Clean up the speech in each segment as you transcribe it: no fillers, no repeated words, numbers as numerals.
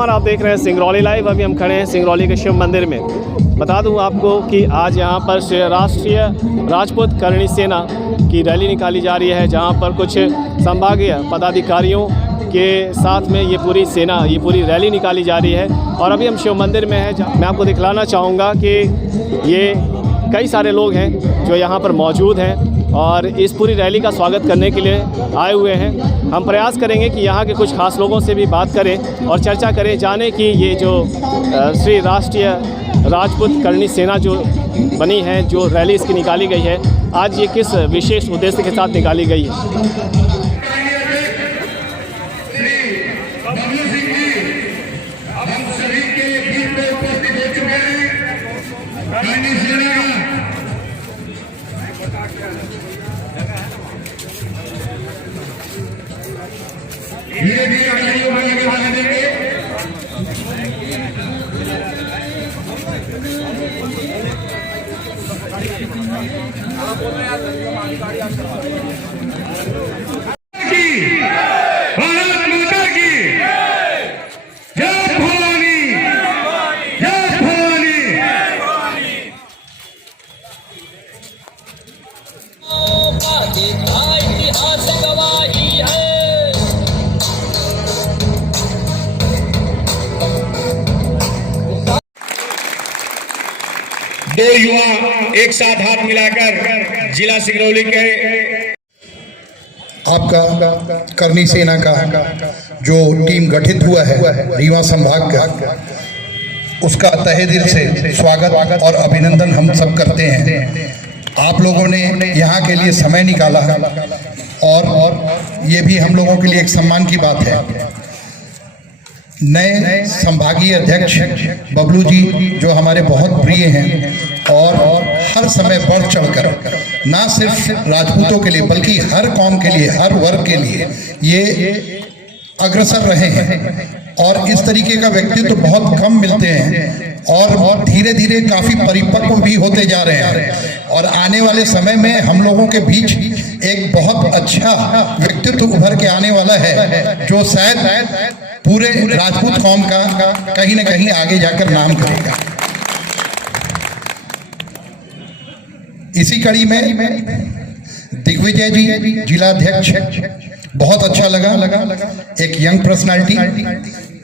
नौजवान, आप देख रहे हैं सिंगरौली लाइव। अभी हम खड़े हैं सिंगरौली के शिव मंदिर में। बता दूं आपको कि आज यहाँ पर राष्ट्रीय राजपूत करणी सेना की रैली निकाली जा रही है, जहाँ पर कुछ संभागीय पदाधिकारियों के साथ में ये पूरी रैली निकाली जा रही है। और अभी हम शिव मंदिर में हैं। मैं आपको दिखलाना चाहूँगा कि ये कई सारे लोग हैं जो यहाँ पर मौजूद हैं और इस पूरी रैली का स्वागत करने के लिए आए हुए हैं। हम प्रयास करेंगे कि यहाँ के कुछ खास लोगों से भी बात करें और चर्चा करें, जाने कि ये जो श्री राष्ट्रीय राजपूत करणी सेना जो बनी है, जो रैली इसकी निकाली गई है, आज ये किस विशेष उद्देश्य के साथ निकाली गई है। धीरे धीरे आगे बढ़ने देंगे। भारत माता की जय भवानी, जय भवानी। इतिहास गवाही है। दो युवा एक साथ हाथ मिलाकर जिला सिंगरौली के आपका करणी सेना का जो टीम गठित हुआ है रीवा संभाग का, उसका तहे दिल से स्वागत और अभिनंदन हम सब करते हैं। आप लोगों ने यहाँ के लिए समय निकाला और ये भी हम लोगों के लिए एक सम्मान की बात है। नए संभागीय अध्यक्ष बबलू जी जो हमारे बहुत प्रिय हैं और हर समय बढ़ चढ़कर ना सिर्फ राजपूतों के लिए बल्कि हर कौम के लिए, हर वर्ग के लिए ये अग्रसर रहे हैं। और इस तरीके का व्यक्तित्व तो बहुत कम मिलते हैं और धीरे धीरे काफी परिपक्व भी होते जा रहे हैं। और आने वाले समय में हम लोगों के बीच एक बहुत अच्छा व्यक्तित्व उभर के आने वाला है, जो शायद पूरे राजपूत कौम का कहीं न कहीं आगे जाकर नाम करेगा। इसी कड़ी में दिग्विजय जी जिलाध्यक्ष, बहुत अच्छा लगा। एक यंग पर्सनालिटी,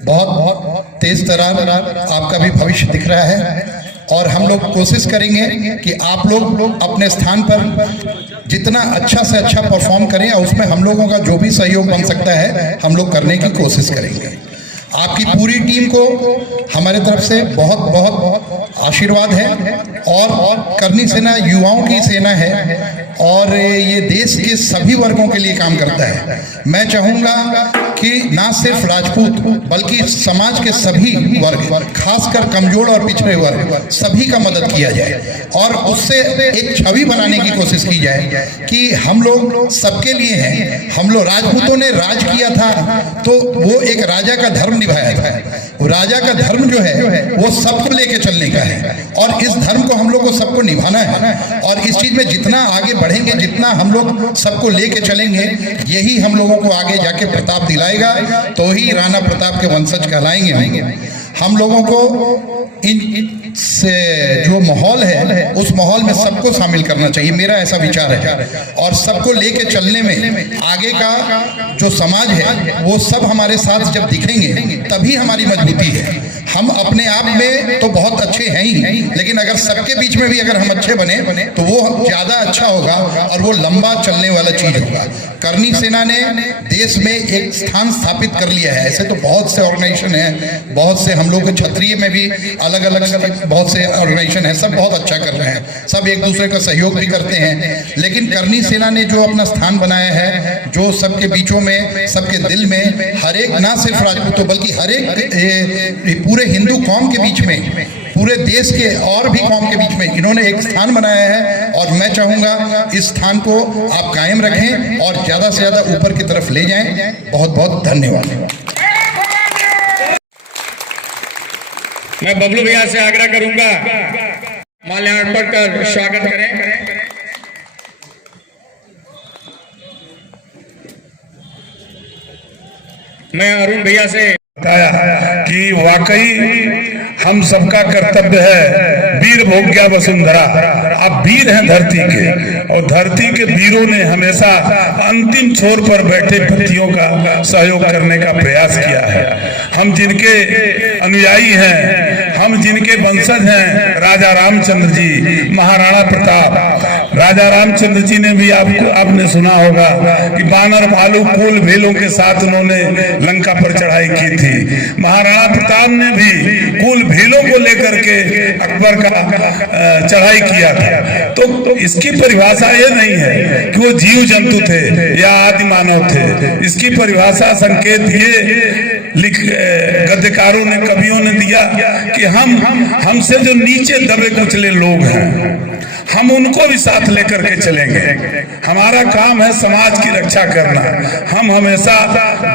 बहुत तेज तरार आपका भी भविष्य दिख रहा है। और हम लोग कोशिश करेंगे कि आप लोग अपने स्थान पर जितना अच्छा से अच्छा परफॉर्म करें और उसमें हम लोगों का जो भी सहयोग बन सकता है हम लोग करने की कोशिश करेंगे। आपकी पूरी टीम को हमारे तरफ से बहुत बहुत आशीर्वाद है। और करणी सेना युवाओं की सेना है और ये देश के सभी वर्गों के लिए काम करता है। मैं चाहूँगा कि ना सिर्फ राजपूत बल्कि समाज के सभी वर्ग, खासकर कमजोर और पिछड़े वर्ग, सभी का मदद किया जाए और उससे एक छवि बनाने की कोशिश की जाए कि हम लोग सबके लिए हैं। हम लोग राजपूतों ने राज किया था तो वो एक राजा का धर्म निभाया था। राजा का धर्म जो है वो सबको लेके चलने का है और इस धर्म को हम लोग को सबको निभाना है। और इस चीज में जितना आगे बढ़ेंगे, जितना हम लोग सबको लेके चलेंगे, यही हम लोगों को आगे जाके प्रताप दिलाएगा, तो ही राणा प्रताप के वंशज कहलाएंगे। हम लोगों को से जो माहौल है उस माहौल में सबको शामिल करना चाहिए, मेरा ऐसा विचार है। और सबको लेके चलने में आगे का जो समाज है वो सब हमारे साथ जब दिखेंगे तभी हमारी मजबूती है। हम अपने आप में तो बहुत अच्छे हैं ही, लेकिन अगर सबके बीच में भी अगर हम अच्छे बने तो वो ज्यादा अच्छा होगा और वो लंबा चलने वाला चीज होगा। करणी सेना ने देश में एक स्थान स्थापित कर लिया है। ऐसे तो बहुत से ऑर्गेनाइजेशन हैं, बहुत से हम लोग क्षत्रिय में भी अलग अलग बहुत से ऑर्गेनाइजेशन है, सब बहुत अच्छा कर रहे हैं, सब एक दूसरे का सहयोग भी करते हैं। लेकिन करणी सेना ने जो अपना स्थान बनाया है, जो सबके बीचों में, सबके दिल में, हर एक, ना सिर्फ राजपूतों बल्कि हर एक पूरे हिंदू कौम के बीच में, पूरे देश के और भी कौम के बीच में इन्होंने एक स्थान बनाया है। और मैं चाहूँगा इस स्थान को आप कायम रखें और ज़्यादा से ज़्यादा ऊपर की तरफ ले जाएं। बहुत बहुत धन्यवाद। मैं बबलू भैया से आग्रह करूंगा माल्यार्पण कर स्वागत करें। मैं अरुण भैया से बताया कि वाकई हम सबका कर्तव्य है वीर भोग्या वसुंधरा। आप वीर हैं धरती के, और धरती के वीरों ने हमेशा अंतिम छोर पर बैठे पतियों का सहयोग करने का प्रयास किया है। हम जिनके अनुयायी हैं, हम जिनके वंशज हैं, राजा रामचंद्र जी, महाराणा प्रताप, राजा रामचंद्र जी ने भी आपने सुना होगा कि बानर भालू कुल भेलों के साथ उन्होंने लंका पर चढ़ाई की थी। महाराणा प्रताप ने भी कुल भेलों को लेकर के अकबर का चढ़ाई किया था। तो इसकी परिभाषा ये नहीं है कि वो जीव जंतु थे या आदि मानव थे। इसकी परिभाषा संकेत ये गद्यकारों ने, कवियों ने दिया कि हमसे जो नीचे दबे कुचले लोग हैं, हम उनको भी साथ लेकर के चलेंगे। हमारा काम है समाज की रक्षा करना। हम हमेशा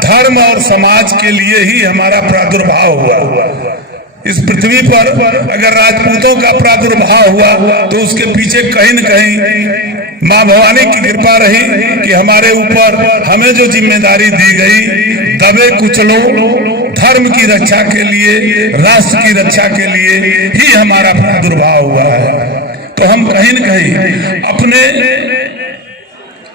धर्म और समाज के लिए ही हमारा प्रादुर्भाव हुआ। इस पृथ्वी पर अगर राजपूतों का प्रादुर्भाव हुआ तो उसके पीछे कहीं न कहीं मां भवानी की कृपा रही कि हमारे ऊपर हमें जो जिम्मेदारी दी गई, दबे कुचलों, धर्म की रक्षा के लिए, राष्ट्र की रक्षा के लिए ही हमारा प्रादुर्भाव हुआ है। तो हम कहीं न कहीं अपने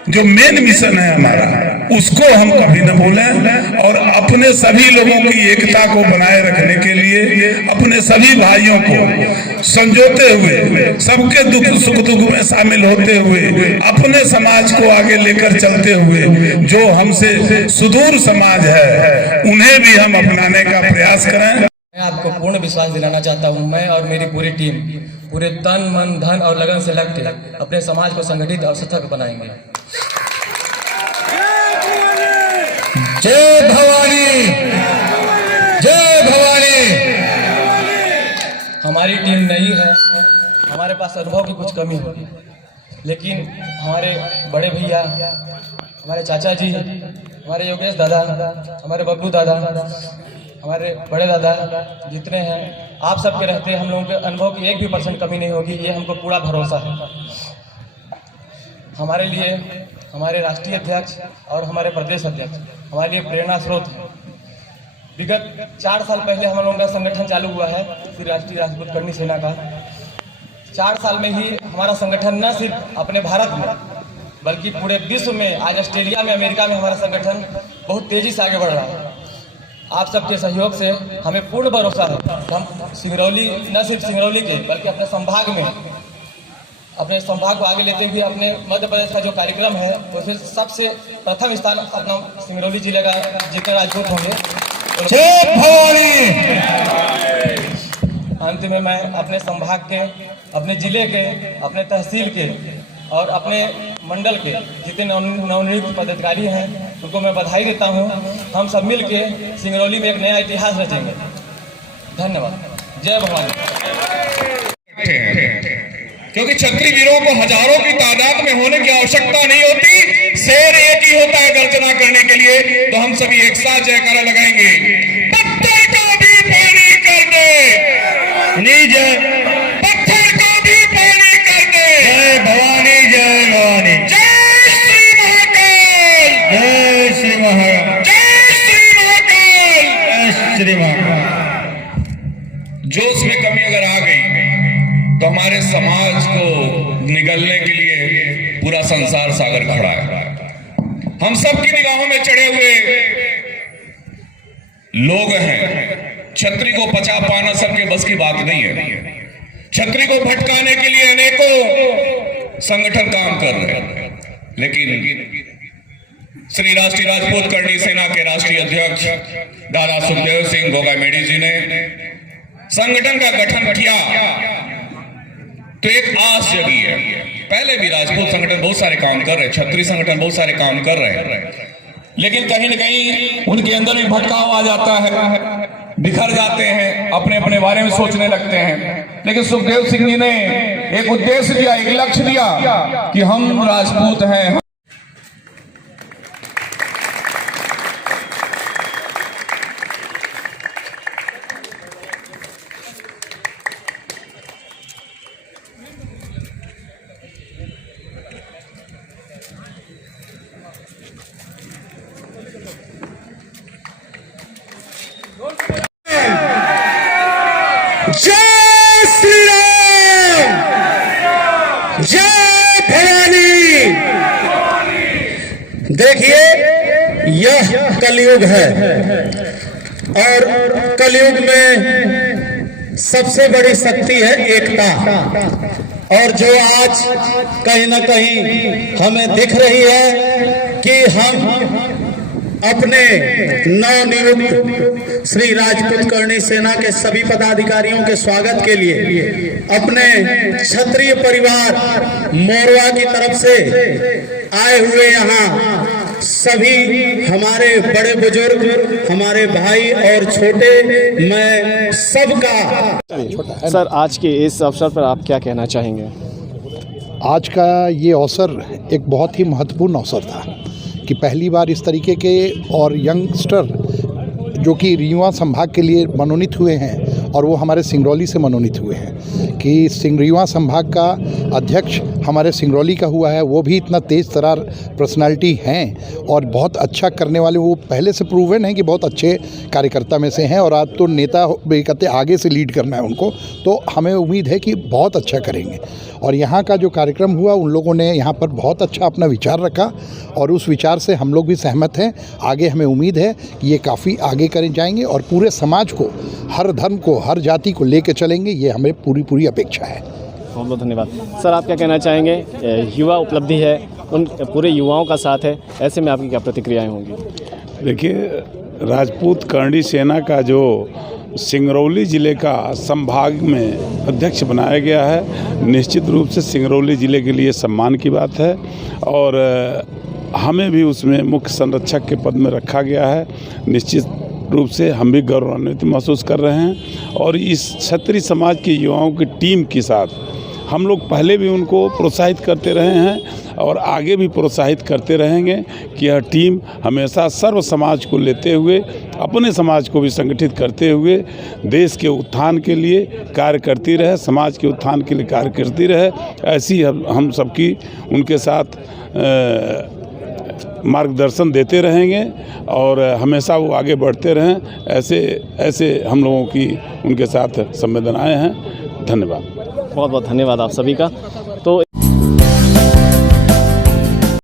जो मेन मिशन है हमारा, उसको हम कभी न भूलें, और अपने सभी लोगों की एकता को बनाए रखने के लिए अपने सभी भाइयों को संजोते हुए, सबके दुख सुख दुख में शामिल होते हुए, अपने समाज को आगे लेकर चलते हुए, जो हमसे सुदूर समाज है उन्हें भी हम अपनाने का प्रयास करें। मैं आपको पूर्ण विश्वास दिलाना चाहता हूं, मैं और मेरी पूरी टीम पूरे तन मन धन और लगन से लग के अपने समाज को संगठित और सशक्त बनाएंगे। जय भवानी, जय भवानी। हमारी टीम नई है, हमारे पास अनुभव की कुछ कमी होगी, लेकिन हमारे बड़े भैया, हमारे चाचा जी, हमारे योगेश दादा, हमारे बबलू दादा, हमारे बड़े दादा जितने हैं, आप सबके रहते हम लोगों के अनुभव की 1% कमी नहीं होगी, ये हमको पूरा भरोसा है। हमारे लिए हमारे राष्ट्रीय अध्यक्ष और हमारे प्रदेश अध्यक्ष हमारे लिए प्रेरणा स्रोत है। विगत 4 साल पहले हम लोगों का संगठन चालू हुआ है, फिर राष्ट्रीय राजपूत करणी सेना का। 4 साल में ही हमारा संगठन न सिर्फ अपने भारत में बल्कि पूरे विश्व में, आज ऑस्ट्रेलिया में, अमेरिका में हमारा संगठन बहुत तेजी से आगे बढ़ रहा है। आप सबके सहयोग से हमें पूर्ण भरोसा है कि हम सिंगरौली, न सिर्फ सिंगरौली के बल्कि अपने संभाग में, अपने संभाग को आगे लेते हुए अपने मध्य प्रदेश का जो कार्यक्रम है उसमें सबसे प्रथम स्थान अपना सिंगरौली जिले का जितने राजपूत होंगे। अंत में मैं अपने संभाग के, अपने जिले के, अपने तहसील के और अपने मंडल के जितने नवनियुक्त पदाधिकारी हैं उनको मैं बधाई देता हूं। हम सब मिल के सिंगरौली में एक नया इतिहास रचेंगे। धन्यवाद। जय भवानी। क्योंकि क्षत्रिय वीरों को हजारों की तादाद में होने की आवश्यकता नहीं होती, शेर एक ही होता है गर्जना करने के लिए। तो हम सभी एक साथ जयकारा लगाएंगे। पत्थर को भी पानी कर दे, निज पत्थर को भी पानी कर दे। जय भवानी, जय भवानी। जय श्री महाकाल, जय श्री महाकाल, जय श्री महाकाल, जय श्री महाकाल। जोश में कमी अगर आ गई तो हमारे समाज को निगलने के लिए पूरा संसार सागर खड़ा है। हम सबकी निगाहों में चढ़े हुए लोग हैं। छतरी को पचा पाना सबके बस की बात नहीं है। छतरी को भटकाने के लिए अनेकों संगठन काम कर रहे हैं, लेकिन श्री राष्ट्रीय राजपूत करणी सेना के राष्ट्रीय अध्यक्ष दादा सुखदेव सिंह गोगामेडी जी ने संगठन का गठन किया तो एक आस जगी है। पहले भी राजपूत संगठन बहुत सारे काम कर रहे, क्षत्रिय संगठन बहुत सारे काम कर रहे हैं, लेकिन कहीं न कहीं उनके अंदर भी भटकाव आ जाता है, बिखर जाते हैं, अपने अपने बारे में सोचने लगते हैं। लेकिन सुखदेव सिंह जी ने एक उद्देश्य दिया, एक लक्ष्य दिया कि हम राजपूत हैं। जय श्री राम, जय भवानी। देखिए, यह कलयुग है और कलयुग में सबसे बड़ी शक्ति है एकता। और जो आज कहीं ना कहीं हमें दिख रही है कि हम अपने नवनियुक्त श्री राजपूत करणी सेना के सभी पदाधिकारियों के स्वागत के लिए अपने क्षत्रिय परिवार मोरवा की तरफ से आए हुए यहाँ सभी हमारे बड़े बुजुर्ग, हमारे भाई और छोटे, मैं सबका। सर, आज के इस अवसर पर आप क्या कहना चाहेंगे? आज का ये अवसर एक बहुत ही महत्वपूर्ण अवसर था कि पहली बार इस तरीके के और यंगस्टर जो कि रीवा संभाग के लिए मनोनीत हुए हैं और वो हमारे सिंगरौली से मनोनीत हुए हैं कि रीवा संभाग का अध्यक्ष हमारे सिंगरौली का हुआ है। वो भी इतना तेज़ तरार पर्सनालिटी हैं और बहुत अच्छा करने वाले, वो पहले से प्रूवन हैं कि बहुत अच्छे कार्यकर्ता में से हैं और आज तो नेता कहते आगे से लीड करना है उनको, तो हमें उम्मीद है कि बहुत अच्छा करेंगे। और यहाँ का जो कार्यक्रम हुआ, उन लोगों ने यहाँ पर बहुत अच्छा अपना विचार रखा और उस विचार से हम लोग भी सहमत हैं। आगे हमें उम्मीद है कि ये काफ़ी आगे करे जाएंगे और पूरे समाज को, हर धर्म को, हर जाति को लेकर चलेंगे, ये हमें पूरी अपेक्षा है। बहुत बहुत धन्यवाद। सर, आप क्या कहना चाहेंगे? युवा उपलब्धि है, उन पूरे युवाओं का साथ है, ऐसे में आपकी क्या प्रतिक्रियाएं होंगी? देखिए, राजपूत करणी सेना का जो सिंगरौली ज़िले का संभाग में अध्यक्ष बनाया गया है, निश्चित रूप से सिंगरौली ज़िले के लिए सम्मान की बात है और हमें भी उसमें मुख्य संरक्षक के पद में रखा गया है। निश्चित रूप से हम भी गौरवान्वित महसूस कर रहे हैं और इस क्षत्रिय समाज के युवाओं की टीम के साथ हम लोग पहले भी उनको प्रोत्साहित करते रहे हैं और आगे भी प्रोत्साहित करते रहेंगे कि यह टीम हमेशा सर्व समाज को लेते हुए, अपने समाज को भी संगठित करते हुए देश के उत्थान के लिए कार्य करती रहे, समाज के उत्थान के लिए कार्य करती रहे। ऐसी हम सबकी उनके साथ मार्गदर्शन देते रहेंगे और हमेशा वो आगे बढ़ते रहें, ऐसे हम लोगों की उनके साथ संवेदनाएं हैं। धन्यवाद। बहुत बहुत धन्यवाद आप सभी का। तो